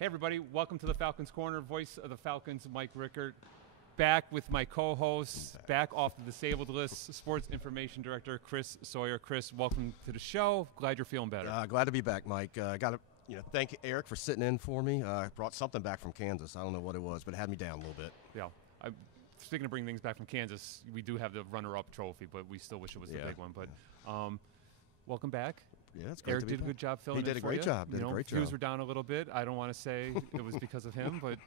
Hey everybody, welcome to the Falcons Corner. Voice of the Falcons, Mike Rickert. Back with my co-host, back off the disabled list, Sports Information Director Chris Sawyer. Chris, welcome to the show. Glad you're feeling better. Glad to be back, Mike. Got to thank Eric for sitting in for me. Brought something back from Kansas. I don't know what it was, but it had me down a little bit. Yeah. Speaking of bringing things back from Kansas, we do have the runner-up trophy, but we still wish it was the big one. But welcome back. Yeah, it's great Eric to be did a back. good job filling He did in a for great you. job. Did a great job. Views were down a little bit. I don't want to say it was because of him, but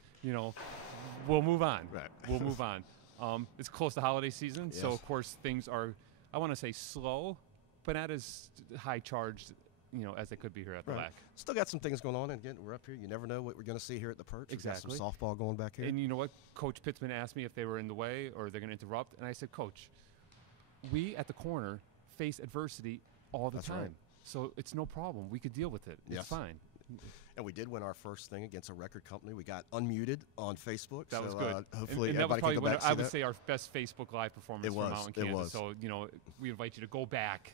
we'll move on. Right. We'll move on. It's close to holiday season, Yes. so of course things are, I want to say slow, but not as high charged, as they could be here at the LAC. Still got some things going on, and again, we're up here. You never know what we're going to see here at the Perch. Exactly. We've got some softball going back here. And you know what? Coach Pittman asked me if they were in the way or they're going to interrupt, and I said, Coach, we at the corner face adversity all the That's time. right. So it's no problem. We could deal with it. Yes. It's fine. And we did win our first thing against a record company. We got unmuted on Facebook. That was so, good. Hopefully and that was everybody probably can go one back I and would see say our best Facebook Live performance It was. from out in It Kansas. was. So, we invite you to go back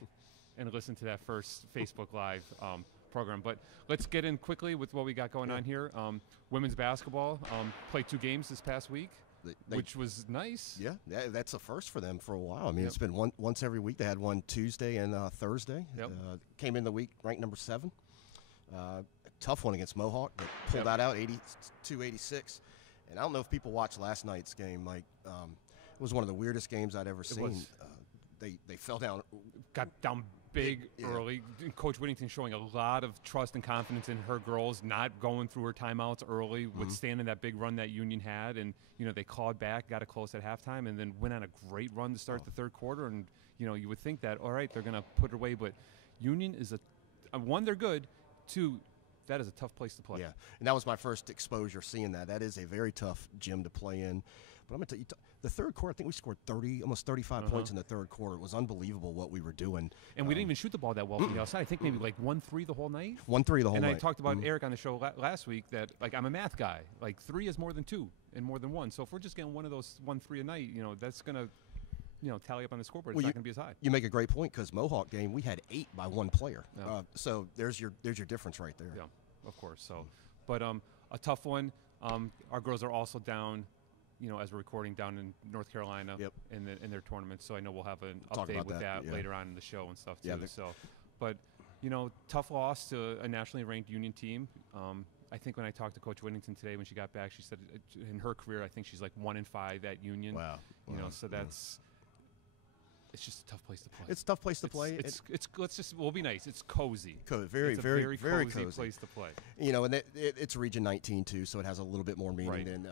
and listen to that first Facebook Live program. But let's get in quickly with what we got going on here. Women's basketball played 2 games this past week. Which was nice. Yeah, that's a first for them for a while. I mean, Yep. It's been once every week. They had one Tuesday and Thursday. Yep. Came in the week ranked number 7. Tough one against Mohawk, but pulled Yep. that out 82-86. And I don't know if people watched last night's game. Like, it was one of the weirdest games I'd ever seen. was. They fell down. Got down big Yeah. early. Coach Whittington showing a lot of trust and confidence in her girls, not going through her timeouts early, withstanding that big run that Union had. And, they clawed back, got it close at halftime, and then went on a great run to start the third quarter. And, you would think that, all right, they're going to put it away. But Union is one, they're good. 2, that is a tough place to play. Yeah, and that was my first exposure seeing that. That is a very tough gym to play in. But I'm going to tell you, the third quarter, I think we scored almost 35 points in the third quarter. It was unbelievable what we were doing. And we didn't even shoot the ball that well from the outside. I think maybe like 1-3 the whole night. 1-3 the whole and night. I talked about Eric on the show last week that, like, I'm a math guy. Like, 3 is more than 2 and more than 1. So if we're just getting one of those 1-3 a night, that's going to, tally up on the scoreboard. It's not going to be as high. You make a great point because Mohawk game, we had 8 by 1 player. Yeah. So there's your difference right there. Yeah, of course. So, but a tough one. Our girls are also down, as we're recording, down in North Carolina in their tournament. So I know we'll have an Talk update about with that yeah. later on in the show and stuff too. Yeah, so, but tough loss to a nationally ranked Union team. I think when I talked to Coach Whittington today when she got back, she said in her career I think she's like 1-5 at Union. Wow. So that's. It's just a tough place to play. It's a tough place to play. We'll be nice. It's cozy. Very, it's a very cozy place to play. And it's Region 19 too, so it has a little bit more meaning Right. than.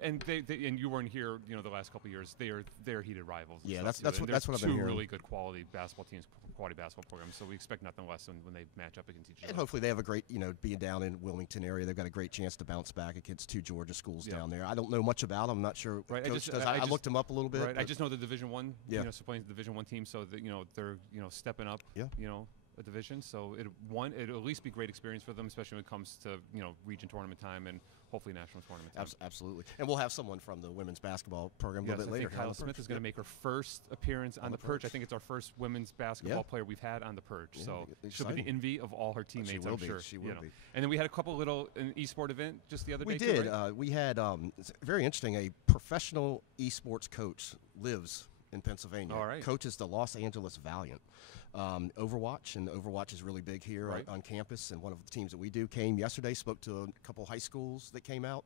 And you weren't here, the last couple of years. They're heated rivals. Yeah, and that's stuff, too. what I've been Two hearing. really good quality basketball teams, quality basketball programs. So we expect nothing less when they match up against each other. And hopefully they have a great, being down in Wilmington area, they've got a great chance to bounce back against 2 Georgia schools down there. I don't know much about them. I'm not sure. Right. Coach does. I looked them up a little bit. Right. I just know the Division One. Yeah. So playing the Division One team, so that they're stepping up. Yeah. A division. So it'll at least be a great experience for them, especially when it comes to region tournament time and hopefully national tournament time. Absolutely. And we'll have someone from the women's basketball program a little bit later. I think Kyla Smith is going to make her first appearance on the perch. I think it's our first women's basketball player we've had on the perch. Yeah, so she'll exciting. be the envy of all her teammates, She will I'm be. sure. She will be. And then we had a couple an e-sport event just the other day. We did. Too, right? We had, it's very interesting, a professional esports coach lives in Pennsylvania. All right. Coaches the Los Angeles Valiant. Overwatch, and Overwatch is really big here Right. on campus, and one of the teams that we do came yesterday, spoke to a couple high schools that came out,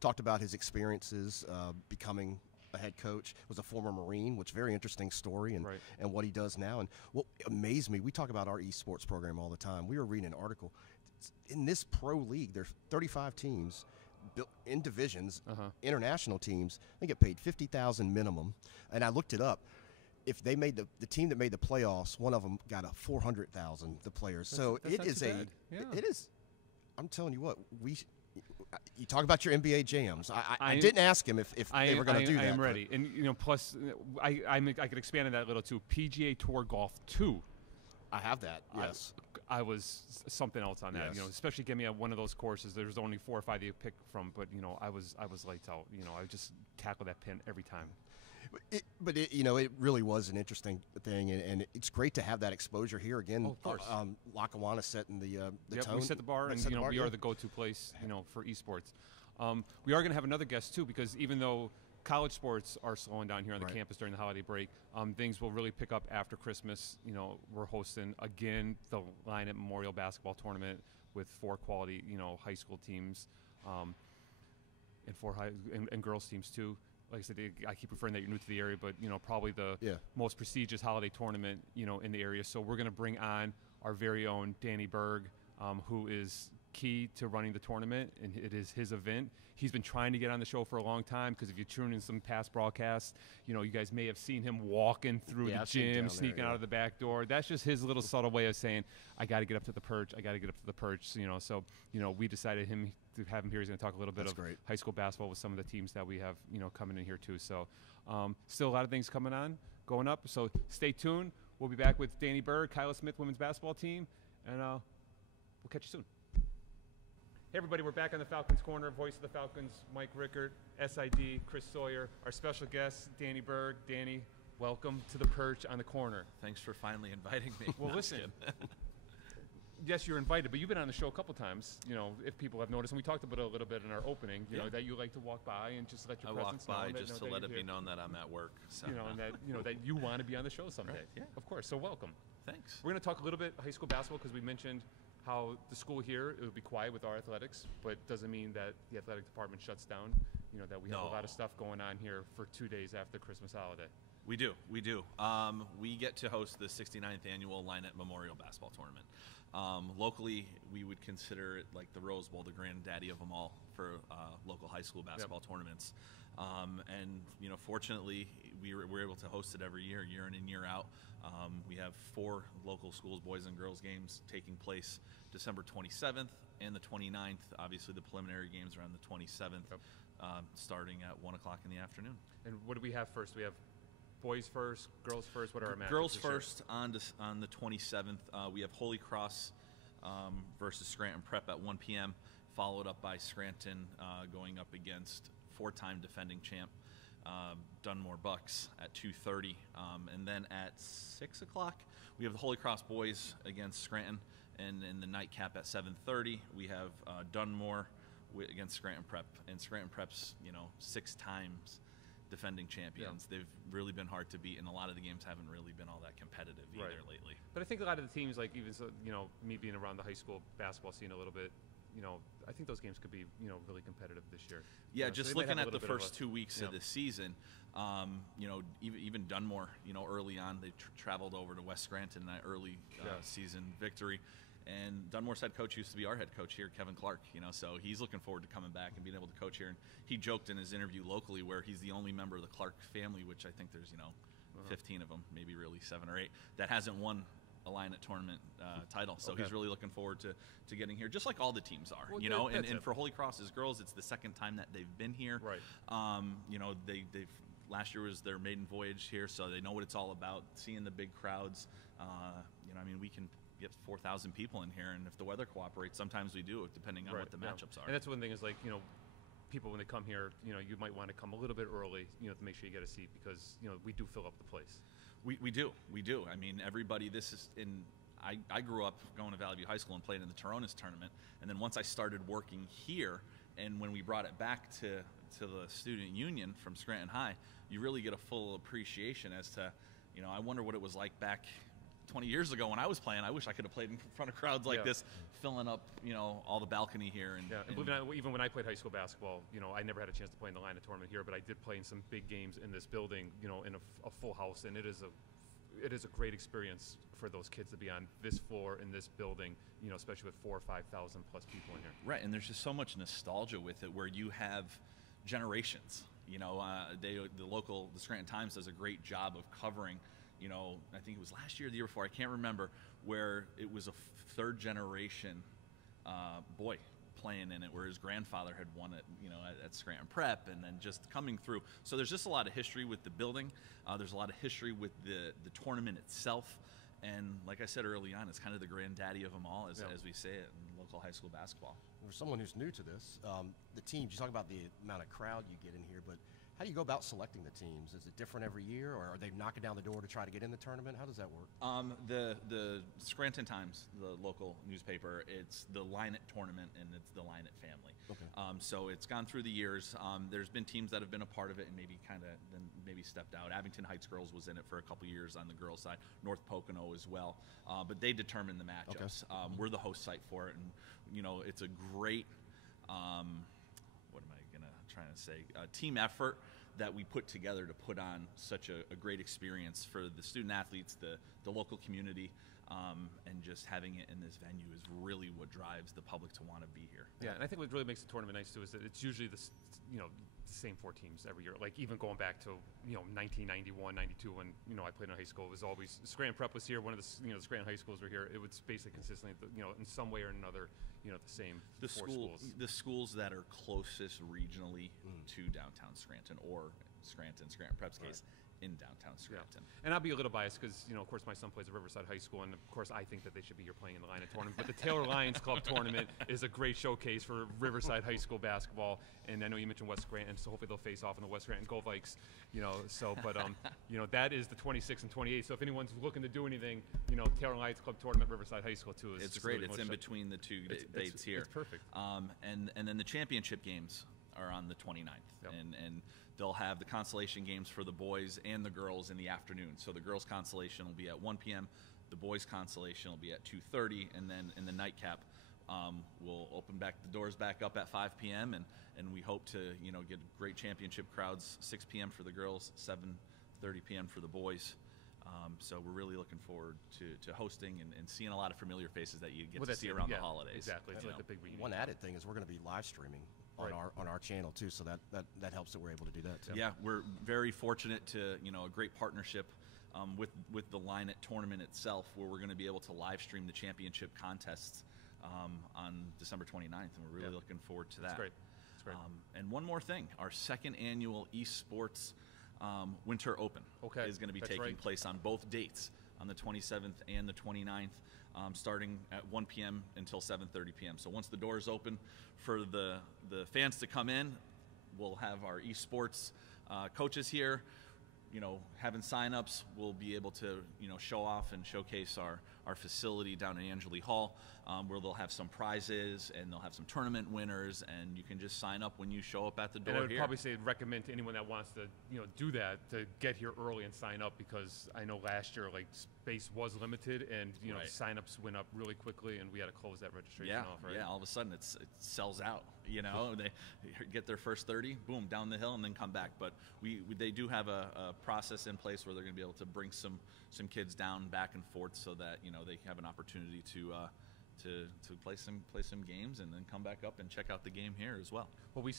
talked about his experiences becoming a head coach, was a former Marine, which is a very interesting story, and, Right. and what he does now. And what amazed me, we talk about our esports program all the time. We were reading an article. In this pro league, there's 35 teams built in divisions, international teams. They get paid $50,000 minimum, and I looked it up. If they made the team that made the playoffs, one of them got a $400,000. The players, so that's it not is too a, bad. Yeah. it is. I'm telling you what, you talk about your NBA jams. I didn't ask him if they were going to do that. I am ready, and plus I could expand on that a little too. PGA Tour Golf 2. I have that. Yes. I was something else on that. Yes. Especially get me at one of those courses. There's only 4 or 5 that you pick from, but I was lights out. I just tackle that pin every time. But it really was an interesting thing, and it's great to have that exposure here again. Oh, of course. Lackawanna setting the tone. We set the bar, and we are the go-to place, for esports. We are going to have another guest too, because even though college sports are slowing down here on the campus during the holiday break, things will really pick up after Christmas. We're hosting again the Line at Memorial basketball tournament with 4 quality, high school teams, and 4 and girls teams too. Like I said, I keep referring that you're new to the area, but probably the most prestigious holiday tournament in the area. So we're going to bring on our very own Danny Berg, who is key to running the tournament, and it is his event. He's been trying to get on the show for a long time, because if you tune in some past broadcasts, you guys may have seen him walking through the gym, sneaking out of the back door. That's just his little subtle way of saying, I got to get up to the perch. I got to get up to the perch. So we decided to have him here. He's going to talk a little bit of high school basketball with some of the teams that we have coming in here too. So still a lot of things going up. So stay tuned. We'll be back with Danny Berg, Kyla Smith women's basketball team, and we'll catch you soon. Hey everybody, we're back on the Falcons Corner. Voice of the Falcons, Mike Rickert, SID, Chris Sawyer, our special guest, Danny Berg. Danny, welcome to the perch on the corner. Thanks for finally inviting me. Well, listen, yes, you're invited, but you've been on the show a couple times, if people have noticed. And we talked about it a little bit in our opening, that you like to walk by and just let your presence know. I walk by just to let it be known that I'm at work. So. And that, that you want to be on the show someday. Right, yeah. Of course, so welcome. Thanks. We're going to talk a little bit high school basketball, because we mentioned how the school here, it would be quiet with our athletics, but doesn't mean that the athletic department shuts down, that we have a lot of stuff going on here for 2 days after the Christmas holiday. We do. We get to host the 69th annual Line at Memorial basketball tournament. Locally, we would consider it like the Rose Bowl, the granddaddy of them all for local high school basketball tournaments. And fortunately, we're able to host it every year in and year out. We have 4 local schools, boys and girls games, taking place December 27th and the 29th. Obviously, the preliminary games are on the 27th, starting at 1 o'clock in the afternoon. And what do we have first? We have boys first, girls first. What are our matchups? Girls first on the 27th. We have Holy Cross versus Scranton Prep at 1 p.m., followed up by Scranton going up against 4-time defending champ Dunmore Bucks at 2:30, and then at 6 o'clock we have the Holy Cross boys against Scranton, and in the nightcap at 7:30 we have Dunmore against Scranton Prep, and Scranton Prep's 6 times defending champions. They've really been hard to beat, and a lot of the games haven't really been all that competitive either lately. But I think a lot of the teams, like even so, me being around the high school basketball scene a little bit, I think those games could be, really competitive this year. Yeah, just so looking at the first 2 weeks of the season, even Dunmore, early on, they traveled over to West Scranton in that early season victory. And Dunmore's head coach used to be our head coach here, Kevin Clark, so he's looking forward to coming back and being able to coach here. And he joked in his interview locally where he's the only member of the Clark family, which I think there's, 15 of them, maybe really 7 or 8, that hasn't won a Line at tournament title. So he's really looking forward to getting here, just like all the teams are, well, and for Holy Cross's girls, it's the second time that they've been here. Right. They've last year was their maiden voyage here, so they know what it's all about, seeing the big crowds. We can get 4,000 people in here, and if the weather cooperates, sometimes we do, depending on what the matchups are. And that's one thing is, like, people when they come here, you might want to come a little bit early, to make sure you get a seat, because, we do fill up the place. We do. Everybody, I grew up going to Valley View High School and played in the Toronas tournament, and then once I started working here, and when we brought it back to the student union from Scranton High, you really get a full appreciation as to, I wonder what it was like back 20 years ago when I was playing. I wish I could have played in front of crowds like this, filling up, all the balcony here. And believe it or not, even when I played high school basketball, I never had a chance to play in the Line of tournament here, but I did play in some big games in this building, in a full house, and it is a great experience for those kids to be on this floor in this building, especially with 4,000 or 5,000 plus people in here. Right, and there's just so much nostalgia with it, where you have generations. The Scranton Times does a great job of covering. I think it was last year or the year before, I can't remember, where it was a third generation boy playing in it, where his grandfather had won it, at Scranton Prep, and then just coming through. So there's just a lot of history with the building. There's a lot of history with the tournament itself. And like I said early on, it's kind of the granddaddy of them all, as we say it in local high school basketball. For someone who's new to this, the teams, you talk about the amount of crowd you get in here, but How do you go about selecting the teams? Is it different every year, or are they knocking down the door to try to get in the tournament? How does that work? The Scranton Times, the local newspaper, it's the Linett tournament and it's the Linett family. Okay. So it's gone through the years. There's been teams that have been a part of it and maybe stepped out. Abington Heights girls was in it for a couple years on the girls' side. North Pocono as well. But they determine the matchups. Okay. We're the host site for it, and it's a great. What am I trying to say? Team effort that we put together to put on such a great experience for the student athletes, the local community, and just having it in this venue is really what drives the public to want to be here. Yeah, and I think what really makes the tournament nice too is that it's usually the same 4 teams every year. Like even going back to 1991, 92 when I played in high school, it was always Scranton Prep was here. One of the the Scranton high schools were here. It was basically consistently in some way or another the same schools. The schools that are closest regionally to downtown Scranton or Scranton Prep's case in downtown Scranton. Yeah. And I'll be a little biased because of course my son plays at Riverside High School, and of course I think that they should be here playing in the Linett tournament. But the Taylor Lions Club tournament is a great showcase for Riverside High School basketball. And I know you mentioned West Scranton, so hopefully they'll face off in the West Scranton Go Vikes. But that is the 26th and 28th. So if anyone's looking to do anything, Taylor Lions Club tournament, Riverside High School too. It's great. It's in between the two dates here. It's perfect. And then the championship games are on the 29th, yep. and they'll have the consolation games for the boys and the girls in the afternoon. So the girls' consolation will be at 1 p.m. The boys' consolation will be at 2:30, and then in the nightcap, we'll open back the doors back up at 5 p.m. and we hope to get great championship crowds. 6 p.m. for the girls, 7:30 p.m. for the boys. So we're really looking forward to hosting and seeing a lot of familiar faces that you get to see around the holidays. Exactly, it's like the big reunion. One added thing is we're going to be live streaming on our channel too, so that helps that we're able to do that too. Yeah, we're very fortunate to a great partnership with the Linett tournament itself, where we're going to be able to live stream the championship contests on December 29th, and we're really looking forward to that. That's great. And one more thing, our second annual eSports Winter Open is going to be taking place on both dates, on the 27th and the 29th. Starting at 1 p.m. until 7:30 p.m. So once the doors open for the fans to come in, we'll have our esports coaches here, having sign-ups. We'll be able to, show off and showcase our facility down in Angeli Hall, where they'll have some prizes and they'll have some tournament winners, and you can just sign up when you show up at the door. And I would here. probably say recommend to anyone that wants to, do that, to get here early and sign up, because I know last year space was limited, and sign-ups went up really quickly, and we had to close that registration off. Right? Yeah, all of a sudden it sells out. They get their first 30, boom, down the hill, and then come back. But they do have a process in place where they're going to be able to bring some kids down back and forth, so that they have an opportunity to play some games and then come back up and check out the game here as well. Well, we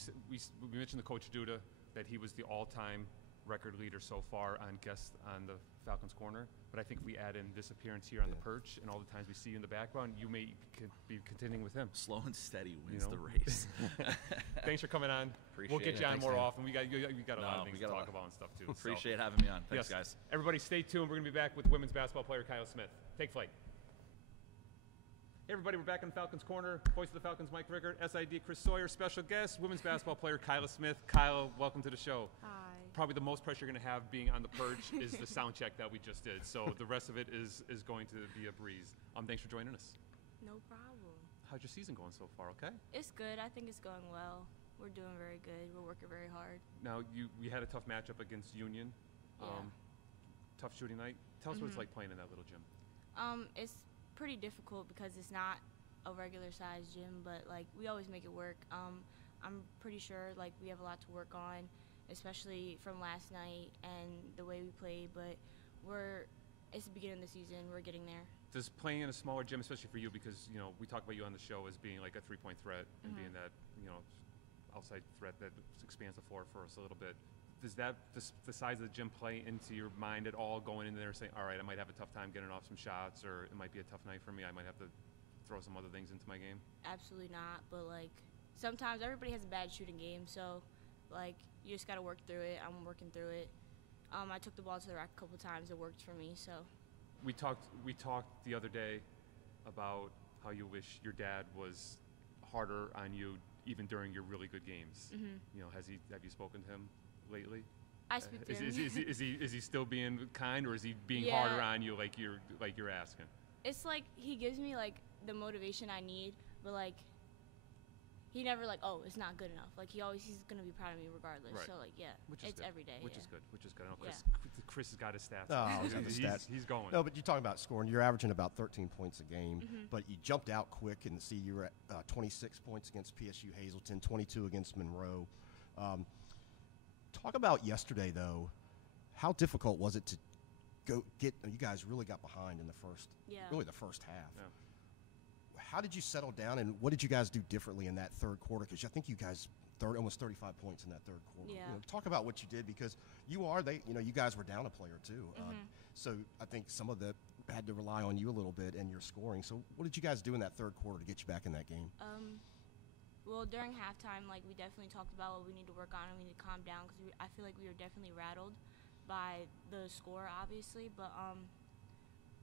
mentioned the Coach Duda, that he was the all-time record leader so far on guests on the Falcons Corner, but I think if we add in this appearance here on the perch and all the times we see you in the background, you may be contending with him. Slow and steady wins the race. Thanks for coming on. Appreciate we'll get you on more often. We got a lot of things to talk about and stuff too. Appreciate having me on. Thanks, guys. Everybody stay tuned. We're going to be back with women's basketball player Kyla Smith. Take flight. Hey everybody, we're back in Falcons Corner. Voice of the Falcons, Mike Rickard. SID, Chris Sawyer. Special guest, women's basketball player Kyla Smith. Kyla, welcome to the show. Hi. Probably the most pressure you're going to have being on the perch is the sound check that we just did. So the rest of it is going to be a breeze. Thanks for joining us. No problem. How's your season going so far? Okay. It's good. I think it's going well. We're doing very good. We're working very hard. Now we had a tough matchup against Union. Yeah. Tough shooting night. Tell us what it's like playing in that little gym. It's pretty difficult because it's not a regular size gym, but we always make it work. I'm pretty sure we have a lot to work on, especially from last night and the way we played, but it's the beginning of the season. We're getting there. Does playing in a smaller gym, especially for you, because we talk about you on the show as being like a three-point threat and being that outside threat that expands the floor for us a little bit, does the size of the gym play into your mind at all, going in there saying, all right, I might have a tough time getting off some shots, or it might be a tough night for me, I might have to throw some other things into my game? Absolutely not, but sometimes everybody has a bad shooting game, so you just got to work through it. I'm working through it. I took the ball to the rack a couple times. It worked for me, so. We talked the other day about how you wish your dad was harder on you even during your really good games. Mm-hmm. Have you spoken to him lately? I speak to him. Is he still being kind, or is he being Yeah. harder on you like you're asking? It's like he gives me like the motivation I need, but like he never like, oh, it's not good enough. Like he's gonna be proud of me regardless. Right. So like it's good. every day. Which yeah. is good. Which is good. I know Yeah. Chris has got his stats. Oh, he's got the stats. He's going. No, but you're talking about scoring. You're averaging about 13 points a game, but you jumped out quick and see you were at 26 points against PSU Hazleton, 22 against Monroe. Talk about yesterday, though. How difficult was it to go get? You guys really got behind in the first half. Yeah. How did you settle down, and what did you guys do differently in that third quarter? Because I think you guys almost 35 points in that third quarter. Yeah. Talk about what you did, because you guys were down a player too. So I think some of that had to rely on you a little bit and your scoring. So what did you guys do in that third quarter to get you back in that game? Well, during halftime, like we definitely talked about what we need to work on and we need to calm down, because I feel like we were definitely rattled by the score, obviously. But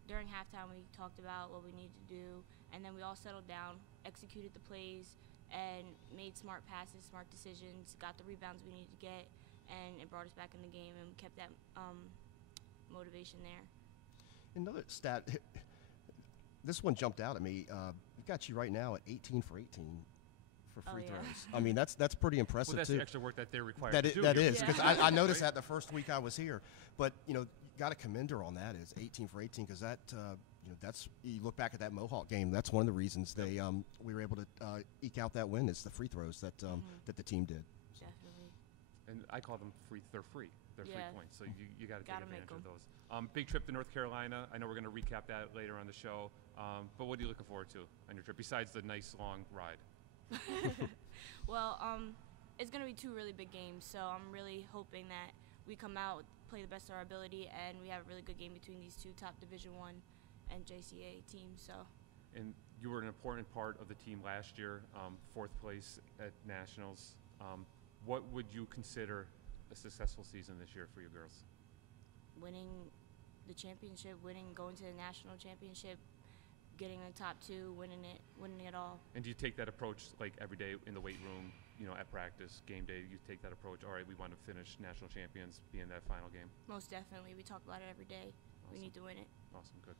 during halftime, we talked about what we need to do, and then we all settled down, executed the plays, and made smart passes, smart decisions, got the rebounds we needed to get, and it brought us back in the game, and kept that motivation there. Another stat, this one jumped out at me. We got you right now at 18 for 18 for free throws. I mean, that's pretty impressive, well, that's too. the extra work that they're required That to do. That is, because I noticed Right? that the first week I was here. But, got to commend her on that, is 18 for 18, because that, that's, you look back at that Mohawk game, that's one of the reasons we were able to eke out that win, is the free throws that the team did. Definitely. And I call them free. They're free. They're free Yeah. points. So you got to take Gotta advantage make of those. Big trip to North Carolina. I know we're going to recap that later on the show. But what are you looking forward to on your trip, besides the nice long ride? Well, it's going to be two really big games, so I'm really hoping that we come out, play the best of our ability, and we have a really good game between these two top Division I and JCA teams. So. And you were an important part of the team last year, fourth place at Nationals. What would you consider a successful season this year for you girls? Winning the championship, going to the national championship, getting the top two, winning it all. And do you take that approach like every day in the weight room, at practice, game day? You take that approach, all right, we want to finish national champions, be in that final game? Most definitely. We talk about it every day. Awesome. We need to win it. Awesome, good.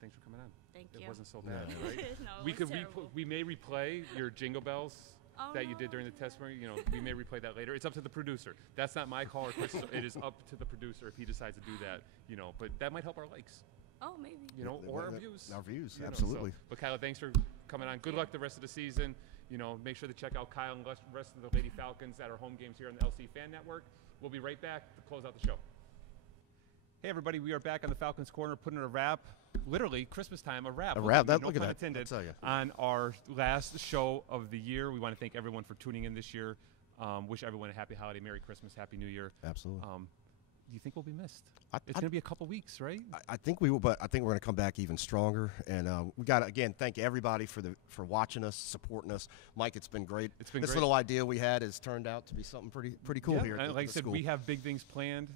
Thanks for coming on. Thank It you. wasn't so bad, Yeah. right? No, We it could was terrible. we may replay your jingle bells that you did during the no. testimony. We may replay that later. It's up to the producer. That's not my call or Chris. It is up to the producer if he decides to do that. But that might help our likes. Oh, maybe. Or our views. Our views, So- absolutely. but Kyla, thanks for coming on. Good luck the rest of the season. Make sure to check out Kyla and the rest of the Lady Falcons at our home games here on the LC Fan Network. We'll be right back to close out the show. Hey everybody, we are back on the Falcons Corner, putting a wrap, literally Christmas time, a wrap. A wrap. No Look at pun that. intended, I'll tell you. on our last show of the year. We want to thank everyone for tuning in this year. Wish everyone a happy holiday, Merry Christmas, Happy New Year. Absolutely. Do you think we'll be missed? It's I- going to be a couple weeks, right? I think we will, but I think we're going to come back even stronger. And we got to, again, thank everybody for watching us, supporting us. Mike, it's been great. It's been this great. little idea we had has turned out to be something pretty cool here. And At like I the said, school. we have big things planned.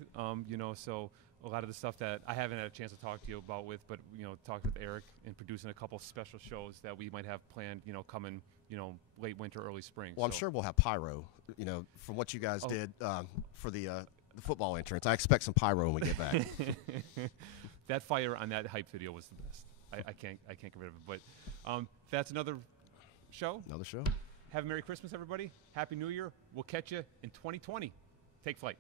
So a lot of the stuff that I haven't had a chance to talk to you about but talked with Eric and producing a couple special shows that we might have planned. Coming. Late winter, early spring. Well, I'm sure we'll have pyro. From what you guys did for the football entrance, I expect some pyro when we get back. That fire on that hype video was the best. I can't get rid of it. But that's another show. Another show. Have a Merry Christmas, everybody. Happy New Year. We'll catch you in 2020. Take flight.